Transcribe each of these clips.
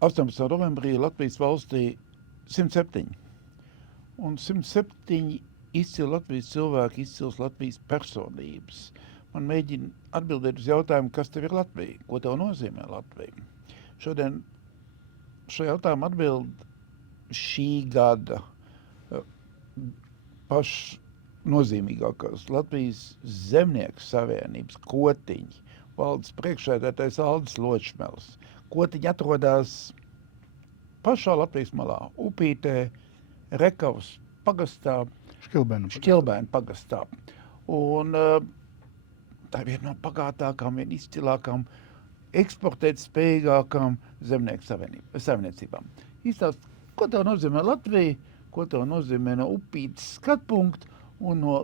18. novembrī Latvijas valstī 107. Un 107 izcili Latvijas cilvēki, izcils Latvijas personības. Man mēģina atbildēt uz jautājumu, kas tev ir Latvija? Ko tev nozīmē Latvija? Šodien šo jautājumu atbild šī gada pašnozīmīgākās Latvijas Zemnieku savienības kotiņi, valdes priekšsēdētājs Aldis Ločmels. Kotiņi atrodās pašā Latvijas malā, Upītē, Rekavas pagastā, Šķilbēnu pagastā. Un tā ir viena no pagātākām, viena izcilākām, eksportēt spējīgākām zemnieku saimniecībām. Izstāst, ko tev nozīmē Latvija, ko tev nozīmē no Upītes skatpunkta un no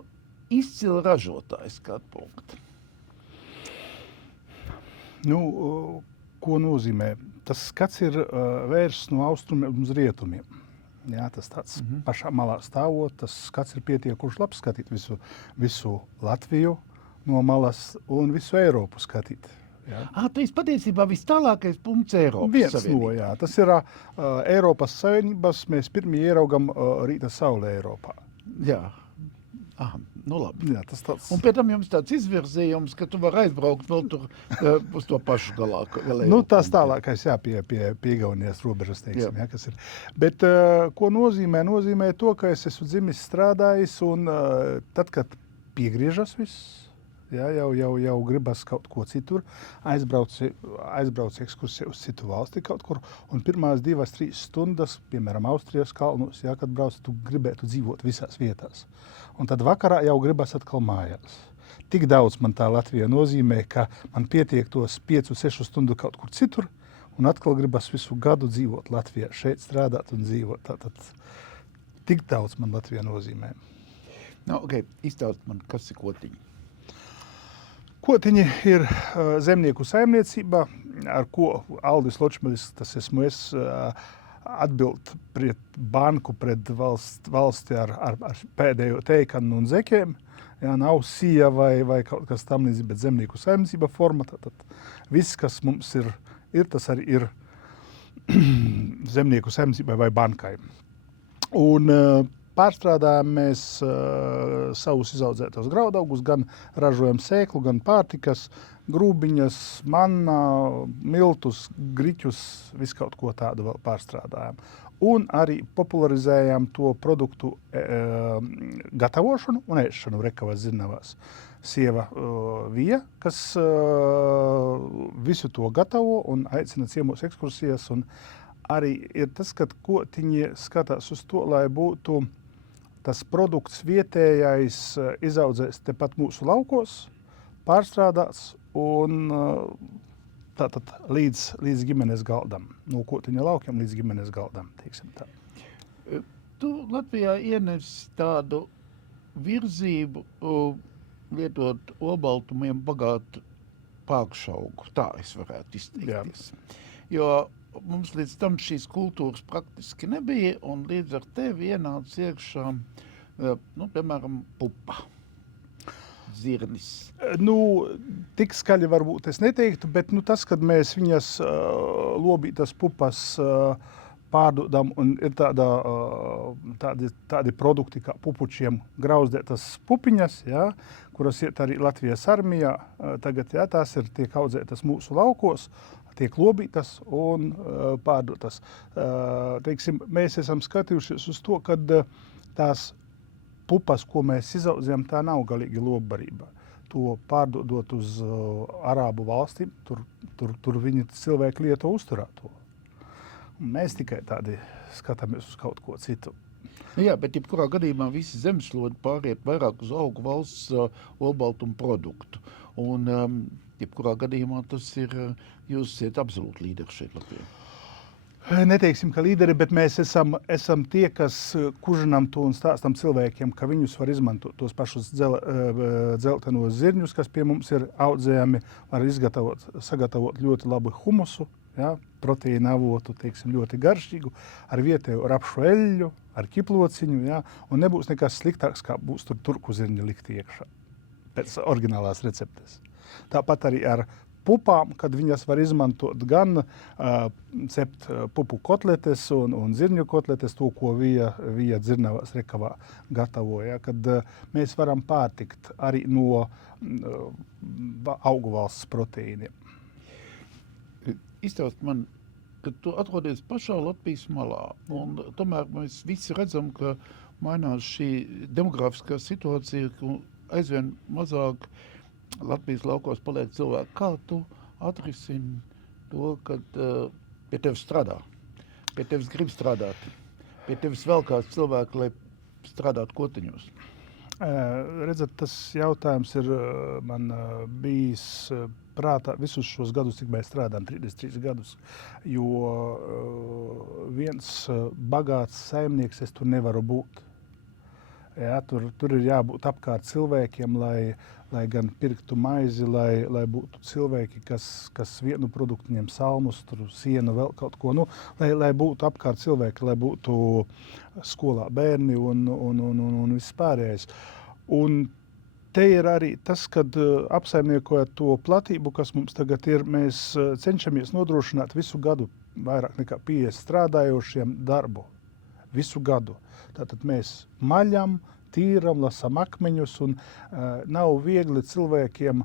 izcila ražotāja skatpunkta? Ko nozīmē? Tas skats ir vērsts no austrumiem uz rietumiem. Jā, tas tāds pašā malā stāvot, tas skats ir pietiekuši labs skatīt visu Latviju no malas un visu Eiropu skatīt. Jā. Tas patiesībā vis tālākais punkts Eiropas Savienībā. Jā, tas ir Eiropas Savienības, mēs pirmie ieraugam rīta saulē Eiropā. Jā. Labi. Jā, tas tāds. Un pēc tam jums tāds izvirzījums, ka tu vari aizbraukt vēl tur uz to pašu galā. Tas tālākais, pie Igaunijas robežas, teiksim, kas ir. Bet ko nozīmē? Nozīmē to, ka es esmu dzimis strādājis un tad, kad piegriežas viss, jau gribas kaut ko citur, aizbrauc ekskursiju uz citu valsti kaut kur, un pirmās 2-3 stundas, piemēram, Austrijas kalnos, kad brauc, tu gribētu dzīvot visās vietās. Un tad vakarā jau gribas atkal mājās. Tik daudz man tā Latvija nozīmē, ka man pietiek tos 5-6 stundu kaut kur citur, un atkal gribas visu gadu dzīvot Latvijā, šeit strādāt un dzīvot. Tātad tik daudz man Latvija nozīmē. Izstāst man, kas ir kotiņi? Kotiņi ir zemnieku saimniecība, ar ko Aldis Ločmelis, tas esmu es, atbild pret banku, pret valsti ar pēdējo teikanu un zekiem. Nav sija vai kaut kas tam līdz, bet zemnieku saimniecība forma. Tad viss, kas mums ir, tas arī ir zemnieku saimniecībai vai bankai. Un pārstrādājam mēs savus izaudzētos graudaugus, gan ražojam sēklu, gan pārtikas, grūbiņas, manna, miltus, griķus, visu kaut ko tādu vēl pārstrādājam. Un arī popularizējam to produktu gatavošanu un ēšanu Rekavas zirnavās. Sieva Vija, kas visu to gatavo un aicina ciemos ekskursijas. Un arī ir tas, ka kotiņi skatās uz to, lai būtu tas produkts vietējais izaudzēs tepat mūsu laukos, pārstrādāts un tātad līdz ģimenes galdam. No kotiņa laukiem līdz ģimenes galdam, teiksim tā. Tu Latvijā ienes tādu virzību lietot olbaltumiem bagātu pākšaugu. Tā es varētu izteikties. Jo mums līdz tam šīs kultūras praktiski nebija, un līdz ar tevi ienāca iekšā, piemēram, pupa, zirnis. Tik skaļi varbūt es neteiktu, bet tas, kad mēs viņas lobītas pupas pārdodam, un ir tādi produkti kā pupučiem grauzdētas pupiņas, kuras iet arī Latvijas armijā. Tagad tās tiek audzētas mūsu laukos, tiek lobītas un pārdotas. Mēs esam skatījušies uz to, kad tās pupas, ko mēs izaudzējam, tā nav galīgi lobbarība. To pārdodot uz Arābu valstīm, tur viņi cilvēki lieto uzturā to. Mēs tikai tādi skatāmies uz kaut ko citu. Jā, bet jebkurā gadījumā visi zemeslodi pāriet vairāk uz augu valsts olbaltumu produktu. Un jebkurā gadījumā tas ir, jūs esat absolūti līderi šeit Latvijā. Neteiksim, ka līderi, bet mēs esam tie, kas kužinam to un stāstam cilvēkiem, ka viņus var izmantot tos pašus dzeltenos zirņus, kas pie mums ir audzējami, var sagatavot ļoti labu humusu, proteīna avotu, teiksim, ļoti garšīgu, ar vietēju rapšu eļļu, ar kiplociņu, un nebūs nekas sliktāks, kā būs turku zirņi likt iekšā pēc oriģinālās receptes. Tāpat arī ar pupām, kad viņas var izmantot gan cept pupu kotletes un zirņu kotletes, to, ko vija dzirnavās rekavā gatavoja, kad mēs varam pārtikt arī no augu valsts proteīniem. Izstāst man, ka tu atrodies pašā Latvijas malā, un tomēr mēs visi redzam, ka mainās šī demografiskā situācija, ka aizvien mazāk Latvijas laukos paliek cilvēki. Kā tu atrisini to, kad pie tevis strādā, pie tevis grib strādāt, pie tevis vēl kāds cilvēki, lai strādātu kotiņos? Redzat, tas jautājums ir man bijis prātā visus šos gadus, cik mēs strādājam, 33 gadus, jo viens bagāts saimnieks es tur nevaru būt. Jā, tur ir jābūt apkārt cilvēkiem, lai gan pirktu maizi, lai būtu cilvēki, kas vienu produktu ņem salmus, tur sienu, vēl kaut ko, lai būtu apkārt cilvēki, lai būtu skolā bērni un viss pārējais. Un te ir arī tas, kad apsaimniekojot to platību, kas mums tagad ir, mēs cenšamies nodrošināt visu gadu vairāk nekā 50 strādājošiem darbu. Visu gadu. Tātad mēs maļam, tīram, lasam akmeņus un nav viegli cilvēkiem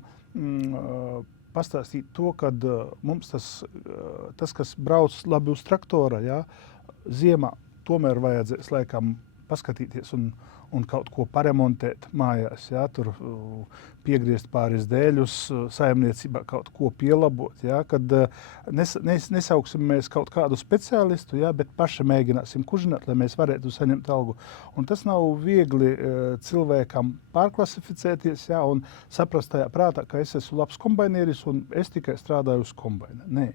pastāstīt to, kad mums tas, kas brauc labi uz traktora, jā, ziemā tomēr vajadzēs laikam paskatīties un kaut ko paremontēt mājās, jā, tur piegriezt pāris dēļus, saimniecībā kaut ko pielabot, jā, kad nesauksim mēs kaut kādu speciālistu, jā, bet paši mēģināsim kužināt, lai mēs varētu saņemt algu. Un tas nav viegli cilvēkam pārklasificēties, jā, un saprast tajā prātā, ka es esmu labs kombainieris un es tikai strādāju uz kombaina. Nē,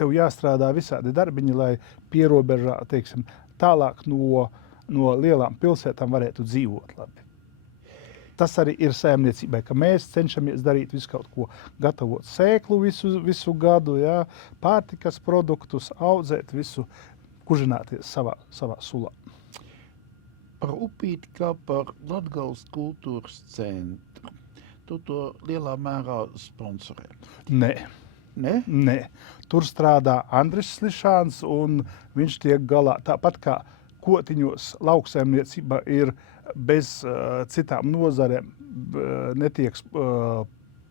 tev jāstrādā visādi darbiņi, lai pierobežā, teiksim, tālāk no lielām pilsētām varētu dzīvot labi. Tas arī ir saimniecībai, ka mēs cenšamies darīt visu kaut ko, gatavot sēklu visu gadu, jā, pārtikas produktus, audzēt visu, kužināties savā sulā. Par upīti kā par Latgales kultūras centru. Tu to lielā mērā sponsorē. Nē. Ne? Nē. Tur strādā Andris Slišāns un viņš tiek galā tāpat kā kotiņos lauksaimniecība ir bez citām nozarēm netiek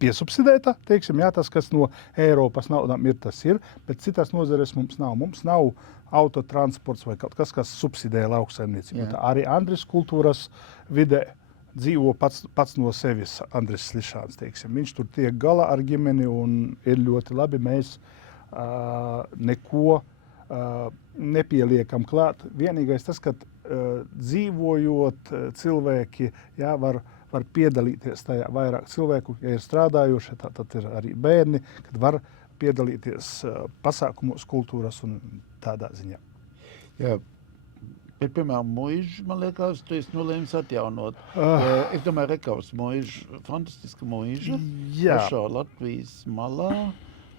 piesubsidēta, teiksim, jā, tas, kas no Eiropas naudām ir, tas ir, bet citās nozarēs mums nav. Mums nav autotransports vai kaut kas, kas subsidē lauksaimniecību. Tā arī Andris kultūras vidē dzīvo pats no sevis Andris Slišāns, teiksim. Viņš tur tiek galā ar ģimeni un ir ļoti labi. Mēs neko nepieliekam klāt. Vienīgais tas, ka dzīvojot cilvēki, jā, var piedalīties tajā vairāk cilvēku, ja ir strādājuši, tad ir arī bērni, kad var piedalīties pasākumos, kultūras un tādā ziņā. Jā. Bet, piemēram, muižu, man liekas, tu esi nolēmis atjaunot. Es domāju, Rekavas muiža, fantastiska muiža, pašā Latvijas malā,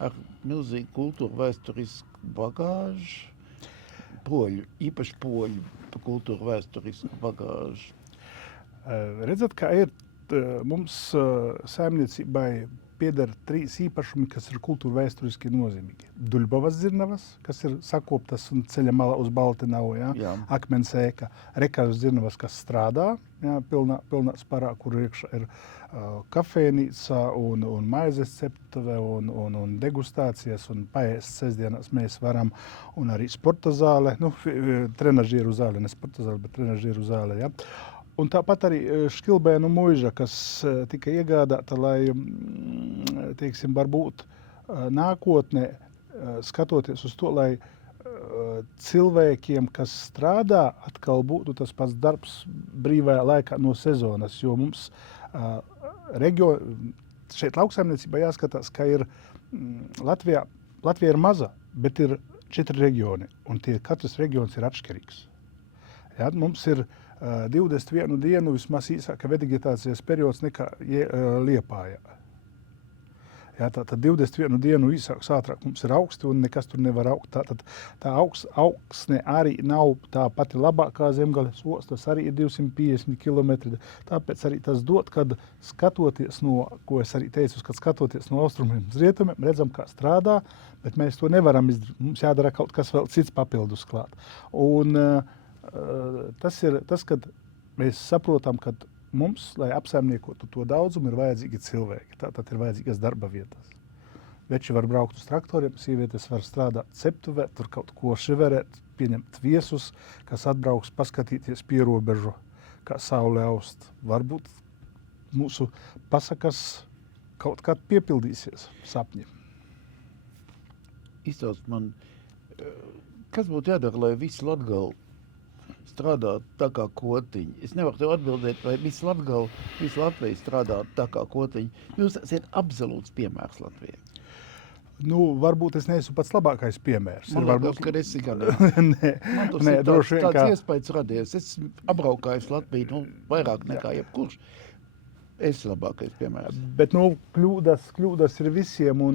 ar milzīgu kultūru vēsturisku bagāžu, īpaši poļu kultūru vēsturisku bagāžu. Redzat, kā ir mums saimniecībai pieder 3 īpašumi, kas ir kultūra vēsturiski nozīmīgi. Duļbavas dzirnavas, kas ir sakoptas un ceļa malā uz Baltinavu, jā. Akmensēka, Rekavas dzirnavas, kas strādā, jā, pilnā sparā, kur iekšā ir kafēnīca un maizes ceptuve un degustācijas un paēst sestdienās mēs varam, un arī sporta zāle, trenažieru zāle, ne sporta zāle, bet trenažieru zāle, jā. Un tāpat arī Škilbēnu muiža, kas tika iegādāta, lai, teiksim, varbūt nākotnē skatoties uz to, lai cilvēkiem, kas strādā, atkal būtu tas pats darbs brīvajā laikā no sezonas, jo mums šeit lauksaimniecībā jāskatās, ka ir Latvija ir maza, bet ir 4 reģioni, un katrs reģions ir atšķirīgs. Jā, mums ir 21 dienu vismaz īsāka vegetācijas periods nekā Liepājā. Jā, tātad 21 dienu īsāks ātrāk mums ir augsti un nekas tur nevar augt. Tātad tā augsne arī nav tā pati labākā Zemgales ostas, arī ir 250 km. Tāpēc arī tas dod, kad skatoties no, ko es arī teicu, kad skatoties no austrumiem uz rietumiem, redzam, kā strādā, bet mēs to nevaram izdarīt. Mums jādara kaut kas vēl cits papildus klāt. Un tas ir tas, kad mēs saprotam, ka mums, lai apsaimniekotu to daudzumu, ir vajadzīgi cilvēki. Tātad ir vajadzīgas darba vietas. Veči var braukt uz traktoriem, sievietes var strādāt ceptuvē, tur kaut ko šiverēt, pieņemt viesus, kas atbrauks paskatīties pierobežu, kā saule aust. Varbūt mūsu pasakas kaut kā piepildīsies sapņi. Izstāst man, kas būtu jādara, lai visi Latgali strādā tā kā kotiņi? Es nevaru tev atbildēt, vai visi Latgali, visi Latvija strādā tā kā kotiņi. Jūs esat absolūts piemērs Latvijai. Nu, varbūt es neesmu pats labākais piemērs. Man liekas, ka esi gan. Man Nē, droši vien, tāds iespējas radies. Es abraukājos Latviju, vairāk nekā jebkurš. Esi labākais piemērs. Bet, kļūdas ir visiem, un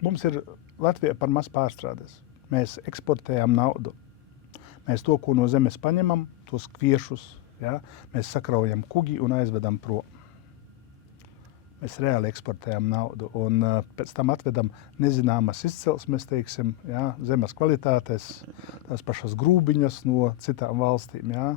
mums ir Latvija par maz pārstrādes. Mēs eksportējam naudu. Mēs to, ko no zemes paņemam, tos kviešus, ja, mēs sakraujam kuģi un aizvedam prom. Mēs reāli eksportējam naudu un pēc tam atvedam nezināmas izcelsmes, teiksim, ja, zemes kvalitātes, tās pašas grūbiņas no citām valstīm, ja,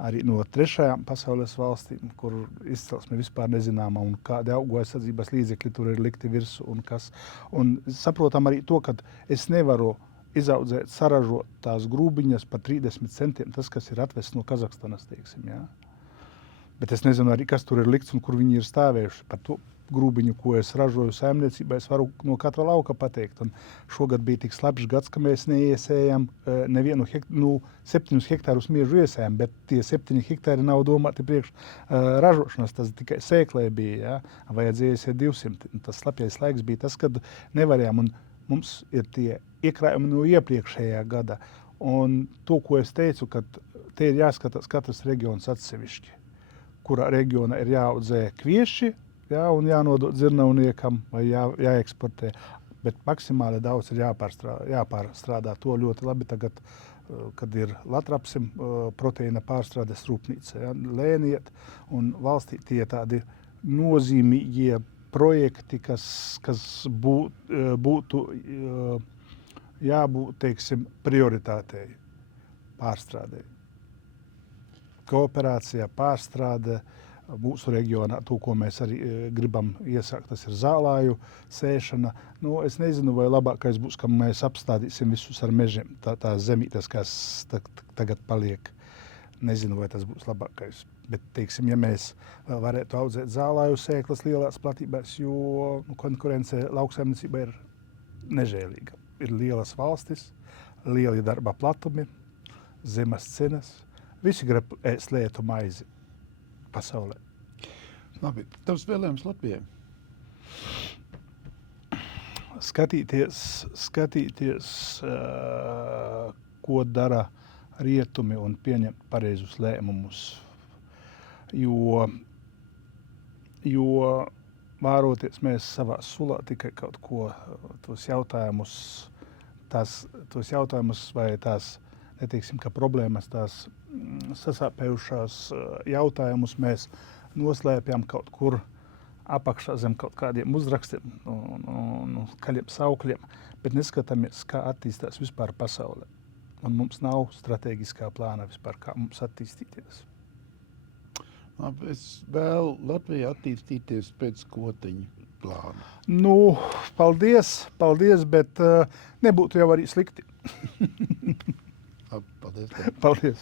arī no trešajām pasaules valstīm, kur izcelsme vispār nezināma un kādi augu aizsardzības līdzekļi tur ir likti virsū un kas. Un saprotam arī to, ka es nevaru izaudzēt, saražot tās grūbiņas par 30 centiem, tas, kas ir atvests no Kazahstanas, teiksim, ja. Bet es nezinu arī, kas tur ir likts un kur viņi ir stāvējuši. Par to grūbiņu, ko es ražoju saimniecībā, es varu no katra lauka pateikt. Un šogad bija tik slapjš gads, ka mēs neiesējam nevienu 7 hektārus miežu iesējam, bet tie 7 hektāri nav domāti priekš ražošanas, tas tikai sēklē bija, ja? Vajadzēja iesēt 200. Un tas slapjais laiks bija tas, kad nevarējām, un mums ir tie iekrājumi no iepriekšējā gada. Un to, ko es teicu, ka te ir jāskatās katrs reģions atsevišķi, kurā reģionā ir jāaudzē kvieši, jā, un jānodod dzirnavniekam vai jāeksportē. Bet maksimāli daudz ir jāpārstrādā. To ļoti labi tagad, kad ir Latrapsim proteīna pārstrādes rūpnīca. Ja, lēniet, un valstī tie tādi nozīmīgie projekti, kas būtu jābūt, teiksim, prioritātei pārstrādei. Kooperācijā, pārstrāde mūsu reģionā, to, ko mēs arī gribam iesākt, tas ir zālāju sēšana. Nu, es nezinu, vai labākais būs, ka mēs apstādīsim visus ar mežiem, tās zemītes, kas tagad paliek. Nezinu, vai tas būs labākais. Bet, teiksim, ja mēs varētu audzēt zālāju sēklas lielās platībās, jo konkurence lauksaimniecībā ir nežēlīga. Ir lielas valstis, lieli darba platumi, zemes cenas. Visi grib ēst lētu maizi pasaulē. Labi, tavs vēlējums Latvijai? Skatīties, ko dara rietumi un pieņemt pareizus lēmumus. Jo vāroties mēs savā sulā tikai kaut ko, tos jautājumus vai tās, neteiksim, ka problēmas, tās sasāpējušās jautājumus mēs noslēpjam kaut kur apakšā zem kaut kādiem uzrakstiem un kaļiem saukļiem, bet neskatāmies, kā attīstās vispār pasaulē. Un mums nav strateģiskā plāna vispār, kā mums attīstīties. Labi, es vēlu Latvijai attīstīties pēc kotiņa plāna. Nu, paldies, bet nebūtu jau arī slikti. Labi, paldies. Paldies.